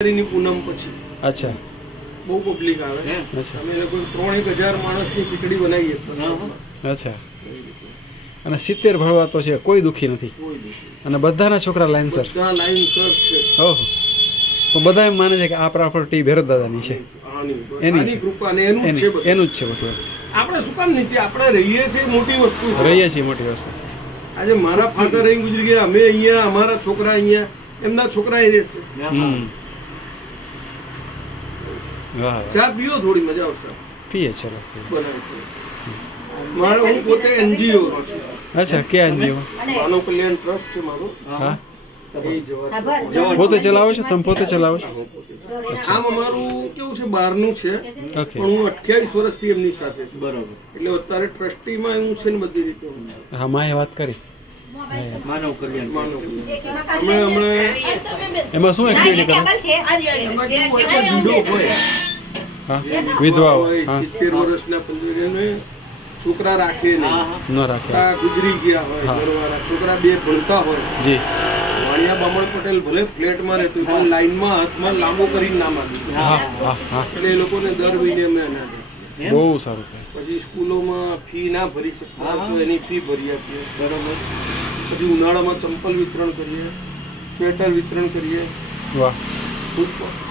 પૂનમ પછી અચ્છા બહુ પબ્લિક આવે. અચ્છા અમે લોકો 3-1000 માણસની ખીચડી બનાવીએ. અચ્છા અને 70 ભરવા તો છે, કોઈ દુઃખી નથી અને બધાના છોકરા લાઈનસર બધા લાઈનસર છે. ઓહો તો બધા એમ માને છે કે આ પ્રોપર્ટી ભૈરવ દાદાની છે, એની કૃપા ને એનું જ છે બધું. એનું જ છે બધું. આપણે શું કામ નથી, આપણે રહીએ છીએ મોટી વસ્તુ છે. રહીએ છીએ મોટી વસ્તુ. આજે મારા ફાધર અહીં ગુજરી ગયા, અમે અહીંયા, અમારા છોકરા અહીંયા, એમના છોકરા અહીં રહેશે. વાહ ચા પીઓ, થોડી મજા આવશે. પીએ ચલો. મારો હું પોતે એનજીઓ છું. અચ્છા કે એનજીઓ? માનવ કલ્યાણ ટ્રસ્ટ છે મારું. હા એ પોતે ચલાવો છો તમે? પોતે ચલાવો છો? આમ અમારું કેવું છે, બહારનું છે ઓકે. પણ હું 28 વર્ષથી એમની સાથે છું. બરોબર. એટલે અત્યારે ટ્રસ્ટીમાં હું છે ને બધી રીતે હું છું. હા માએ વાત કરી માનવ કલ્યાણ. એમાં શું એક્ટિવિટી કરે? હા વિધવાઓ. હા 70 વર્ષના 15 છોકરા રાખે ન રાખે. ગુજરી ગયા હોય, ઘરવાળા છોકરા 2 ભણતા હોય. જી વાણિયા બામણ પટેલ ભલે ફ્લેટમાં રહેતું પણ લાઈનમાં હાથમાં લાંબો કરીને નામ આપ્યું. હા હા હા એટલે એ લોકોને દર મહિને અમે અનાજ આપીએ. બહુ સારું કહે. પછી સ્કૂલોમાં ફી ના ભરી શકતા તો એની ફી ભરી આપીએ. બરોબર. પછી ઉનાળામાં ચંપલ વિતરણ કરીએ, સ્વેટર વિતરણ કરીએ, વાહ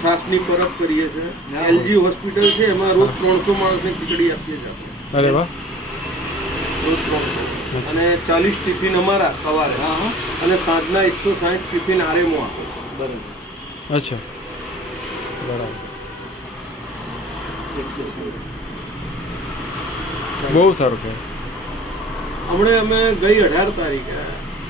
છાસની પરબ કરીએ છીએ. એલજી હોસ્પિટલ છે, એમાં રોજ 300 માણસને ખીચડી આપીએ છીએ આપણે. અરે વાહ. રોજ 300 અને 40 ટિફિન અમારા સવારે અને સાંજના 160 ટિફિન આરેમો આપે છે. બરોબર. અચ્છા બરાબર. બહુ સારું કહે. હમણે અમે ગઈ 18 તારીખે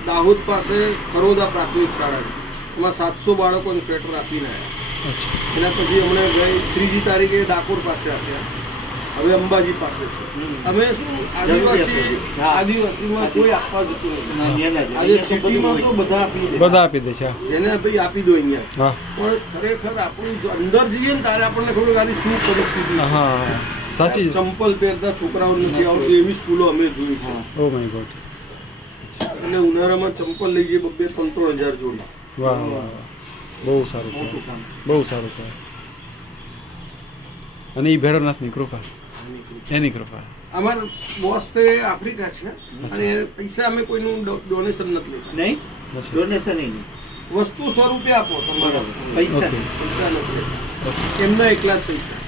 દાહોદ પાસે કરોદા પ્રાથમિક શાળા છે, એમાં 700 બાળકોને સ્વેટર આપીને આવ્યા. અચ્છા એના પછી હમણે ગઈ 3જી તારીખે ડાકોર પાસે આપ્યા. હવે અંબાજી પાસે છે. અમે શું આદિવાસીમાં કોઈ આપવા જતું નથી. આજે સિટીમાં તો બધા આપી દે, બધા આપી દે છે. હા જેને ભાઈ આપી દો અહીંયા. હા પણ ખરેખર આપણું જો અંદર જઈએ ને ત્યારે આપણને ખબર કે શું પરિસ્થિતિ છે. હા સાચી. ચંપલ પહેરતા છોકરાઓ નથી આવતું એવી સ્કૂલો અમે જોઈ છે. Oh my God. એટલે ઉનાળામાં ચંપલ લઈ જઈએ 2-3 હજાર જોડી. વાહ વાહ બહુ સારું કહે. બહુ સારું કહે. અને એ ભૈરવનાથની કૃપા, એની કૃપા. અમારા બોસ છે આફ્રિકા છે અને પૈસા અમે કોઈનું ડોનેશન નથી લેતા. નહીં ડોનેશન નહીં, વસ્તુ સ્વરૂપે આપો તમારા. પૈસા ઓકે. પૈસા નથી લેતા, એમના એકલા જ પૈસા.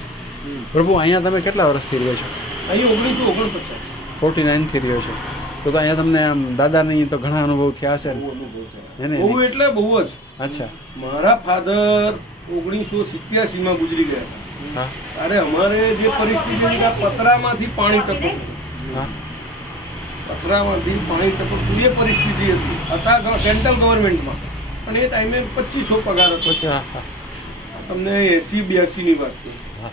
પ્રભુ અહીંયા તમે કેટલા વર્ષથી રહ્યો છો? અહીં 1949 49 થી રહ્યો છો. તો અહીંયા તમને આમ દાદાની તો ઘણા અનુભવ થયા હશે ને? એને બહુ એટલે બહુ જ. અચ્છા મારા ફાધર 1987માં ગુજરી ગયા હતા. હા ત્યારે અમારે જે પરિસ્થિતિ હતી, આ પતરામાંથી પાણી ટપકતું. હા પતરામાંથી પાણી ટપકતું એ પરિસ્થિતિ હતી. હતા સેન્ટ્રલ ગવર્મેન્ટમાં અને એ ટાઈમે 2500 પગાર હતો. પછી હા હા તમને 80-82 ની વાત કહું છું. હા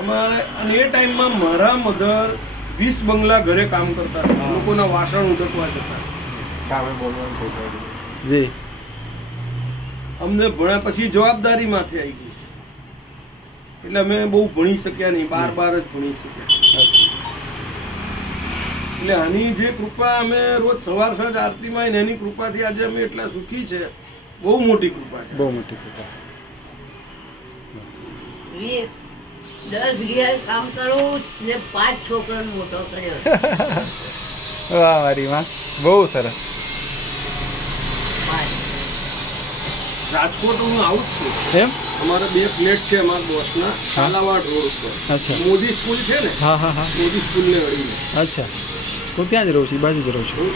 અમારે અને એ ટાઈમમાં મારા મધર 20 બંગલા ઘરે કામ કરતા હતા, લોકોના વાસણ ઉટકવા જતા. સામે બોલવાનું છે સાહેબ. જી અમને ભણ્યા પછી જવાબદારી માથે આવી ગઈ એટલે અમે બહુ ભણી શક્યા નહીં, બાર જ ભણી શક્યા. એટલે આની જે કૃપા અમે રોજ સવાર સાંજ આરતીમાં આવીને એની કૃપાથી આજે અમે એટલા સુખી છે. બહુ મોટી કૃપા છે. બહુ મોટી કૃપા. 10 વીઘા કામ કરું ને 5 છોકરાને મોટો કર્યો. વાહ મારી માં, બહુ સરસ. રાજકોટ હું આવું જ છું. એમ? અમારા 2 ફ્લેટ છે અમારા બોસના, કાલાવાડ રોડ ઉપર. અચ્છા. મોદી સ્કૂલ છે ને, હા હા હા મોદી સ્કૂલને અડીને. અચ્છા. હું ત્યાં જ રહું છું, એ બાજુ જ રહું છું.